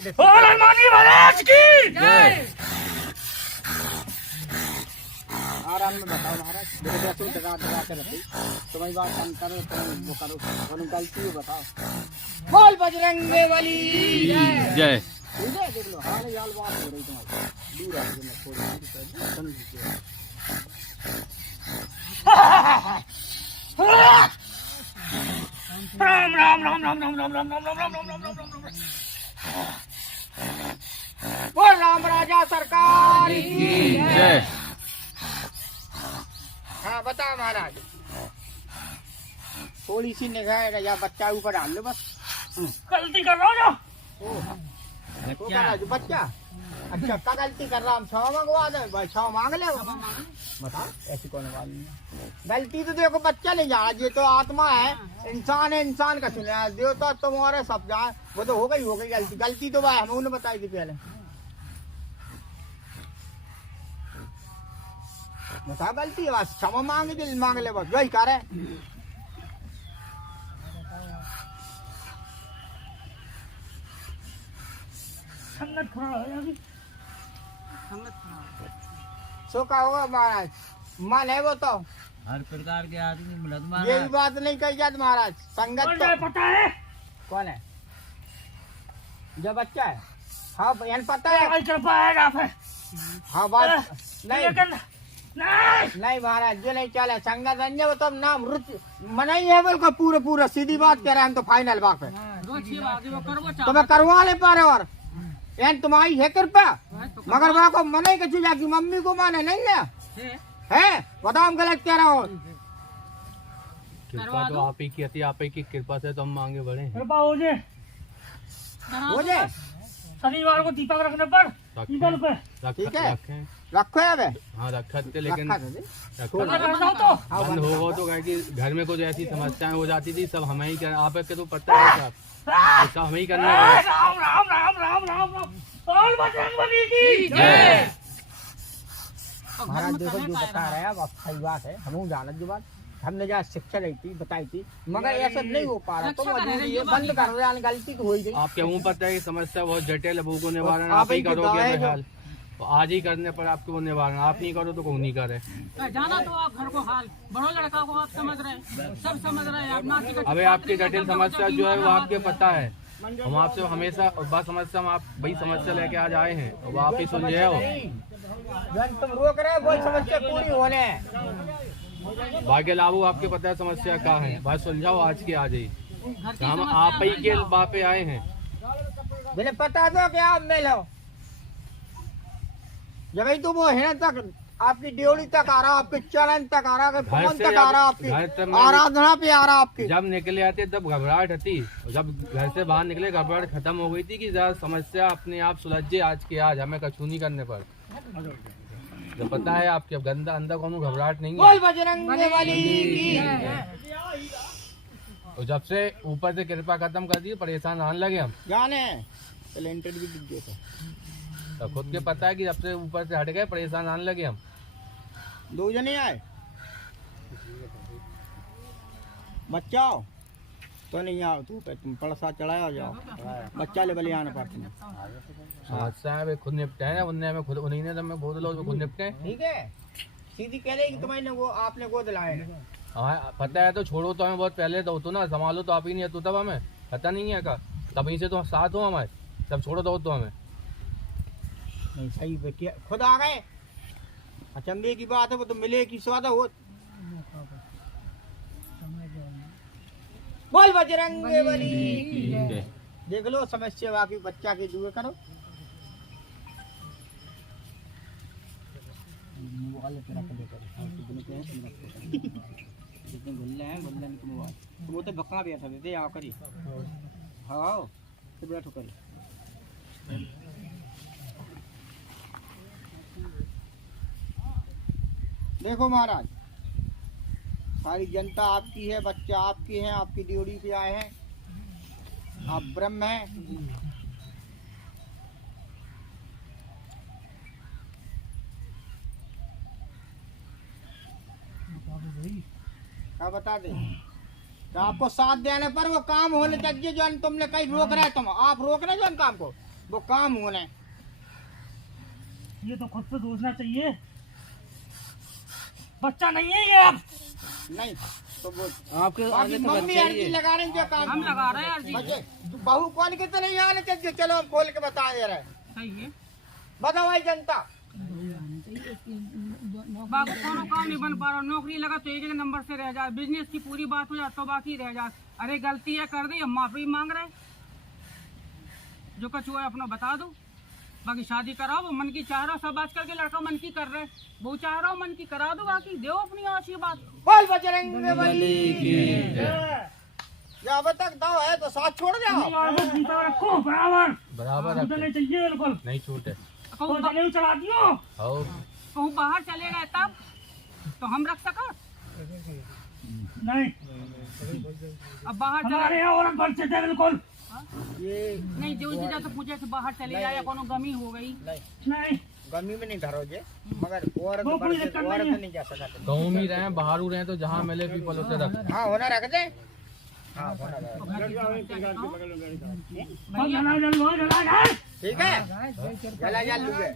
और हनुमानी महाराज की जय। आराम में बताओ महाराज, मेरे पैसे डरा डरा के रखी तुम्हारी बात कम करो, तुम वो करो, और गलती बताओ। बोल बजरंग बली जय। ठीक है, देख लो हाल याल बात हो रही तुम्हारी, दूर आ गई थोड़ी समझ लीजिए। राम राम राम राम राम राम राम राम राम राम राम राम राम राम राम। बोल राम राजा सरकार की जय। हाँ बताओ महाराज, थोड़ी सी निगाह या बच्चा ऊपर डाल लो बस। गलती कर रहा हूँ वो कर रहा जो बच्चा, अच्छा क्या गलती कर रहा, हम 100 मंगवा दे भाई, 100 मांग ले बताओ, ऐसी कौन बात नहीं। गलती तो देखो बच्चा नहीं जाना, ये तो आत्मा है, इंसान है, इंसान का सुना देवता तुम्हारे सब जाए, वो तो हो गई गलती। गलती तो भाई हमें उन्हें बताई थी पहले, बता गलती है बस, क्षमा मांग दिल मांग ले बस, वही करे। संगत खड़ा है अभी। सो का होगा महाराज, मन है वो तो हर प्रकार के आदमी मिलत यही बात नहीं कही जाती महाराज, संगत और तो मुझे पता है कौन है जो बच्चा है। हाँ भैया पता है, कोई कृपा है आप है हाँ बात नहीं लेकिन नहीं नहीं महाराज, जो नहीं चले संगत अंजय वो तो नाम रुचि मना ही है बिल्कुल, पूरे पूरा सीधी बात कह रहे हैं हम तो फाइनल बात पे, तुम्हें करवा ले पा रहे और यानी तुम्हारी है कृपा, मगर वहाँ को मना ही कचू जाकी मम्मी को माने नहीं है बताओ हम गलत कह रहा हो। कृपा तो आप ही की थी, आप ही की कृपा से तो हम आगे बढ़े। कृपा हो जाए हो जाए शनिवार को दीपक रखने पर पीपल पे ठीक है, रखो है वे हाँ रखा थे, लेकिन अगर करना हो तो बंद होगा तो कहे कि घर में कुछ ऐसी समस्याएं हो जाती थी, सब हमें ही कर, आप के तो पता है साहब, सब हमें ही करना है। राम राम राम राम राम राम और बजरंग बली की जय। महाराज देखो जो बता रहे हैं अब सही बात है, हम जानत जो बात हमने जहाँ शिक्षा दी थी बताई थी, मगर ऐसा नहीं हो पा रहा तो मजबूरी है, बंद कर रहे हैं, गलती तो हो ही गई। आपके मुंह पता है कि समस्या बहुत जटिल है, वो निवारण आप आप ही ही की करोगे दवा है फिलहाल, तो आज ही करने पर आपको वो निवारण, आप नहीं करो तो कौन नहीं करे। जाना तो आप घर को हाल, बड़ो लड़का को आप समझ रहे हैं, सब समझ रहे हैं, नाती का अबे आपकी जटिल समस्या जो है वो आपके पता है, हम आपसे हमेशा बस समस्या हम आप वही समस्या लेके आज आए हैं, वो आप ही सुलझे हो। जन तुम रोक रहे हो वही समस्या पूरी होने, भाग्य लाभू आपके पता है समस्या क्या है, बस सुलझाओ आज की आज ही, हम आप ही के बापे आए हैं। मुझे पता दो क्या आप मिलो जब ही तुम वो है तक आपकी ड्योली तक आ रहा, आपके चरण तक आ रहा, फोन तक आ रहा, आपकी आराधना पे आ रहा आपकी। जब निकले आते तब घबराहट थी, जब घर से बाहर निकले घबराहट खत्म हो गई थी कि जरा समस्या अपने आप सुलझे आज के आज, हमें कछु नहीं करने पर। तो पता है आपके गंदा अंदर कोनो घबराहट नहीं है। बोल बजरंग बली की। और जब से ऊपर से कृपा खत्म कर दी परेशान आने लगे हम, जाने चल इंटरव्यू दिख गया था, तो खुद के पता है कि जब से ऊपर से हट गए परेशान आने लगे हम। 2 जने आए बच्चाओ तो नहीं आओ, तू तुम पड़सा चढ़ाया जाओ, बच्चा ले बले आने पर समस्या है खुद निपटे हैं, उनने हमें खुद, उन्हीं ने तो हमें गोद लो तो खुद निपटे। ठीक है, सीधी कह रही कि तुम्हारे वो आपने गोद लाए हैं। हाँ पता है, तो छोड़ो तो हमें बहुत पहले तो होतो ना, संभालो तो आप ही नहीं, तो तब हमें पता नहीं है का, तभी से तो साथ हो हमारे, तब छोड़ो तो हमें नहीं सही बेटिया खुद आ गए, अचंभे की बात है, वो तो मिले की स्वाद हो। बोल बजरंग बली। देख लो समस्या बाकी बच्चा की दूर करो। वो तो बकरा भी था दे आओ करी, हाँ तो बैठो करी। देखो महाराज सारी जनता आपकी है, बच्चा आपकी है, आपकी ड्यूटी पे आए हैं, आप ब्रह्म हैं। क्या बता दे, तो आपको साथ देने पर वो काम होने चाहिए जो तुमने कहीं रोक रहे, तुम आप रोक रहे जो काम को, वो काम होने। ये तो खुद पे सोचना चाहिए। बच्चा नहीं है ये अब। नहीं तो वो आपके बाकी मम्मी अर्जी लगा रही जो काम हम लगा रहे हैं अर्जी। बच्चे बहू खोल के तो नहीं आने चाहिए। चलो हम खोल के बता दे रहे हैं। सही है। बताओ भाई जनता। बाकी कोनो काम नहीं बन पा रहा, नौकरी लगा तो एक नंबर से रह जाए, बिजनेस की पूरी बात हो जाए तो बाकी रह जाए। अरे गलती है कर दी, हम माफी मांग रहे हैं, जो कुछ हुआ है अपना बता दो। बाकी शादी कराओ, वो मन की चाह रहा, सब आजकल के लड़का मन की कर रहे, वो चाह रहा हो मन की करा दो, बाकी दो अपनी आशीर्वाद। बोल बजरंगबली की जब तक दाव है तो साथ छोड़ जाओ। जीता रखो बराबर। बराबर मुझे नहीं चाहिए बिल्कुल। नहीं छूटे। तो जनेऊ चढ़ा दियो। कहूँ बाहर चले गए तब तो हम रख सका। नहीं अब बाहर हमारे चले यहाँ औरत बच्चे थे बिल्कुल। नहीं, जो इसी तो पूछे कि बाहर चले जाए, कोनो गमी हो गई। नहीं गर्मी में नहीं धरोगे मगर औरत वो कोई बड़ दिक्कत औरत नहीं है। नहीं जा सकते। गाँव में रहे बाहर रहे तो जहाँ मिले पीपल उसे रख। हाँ होना रख दे। हाँ होना रख तो घर की तरफ से बताओ। जला जल लो जला जाए। ठीक है जला जल लूगे।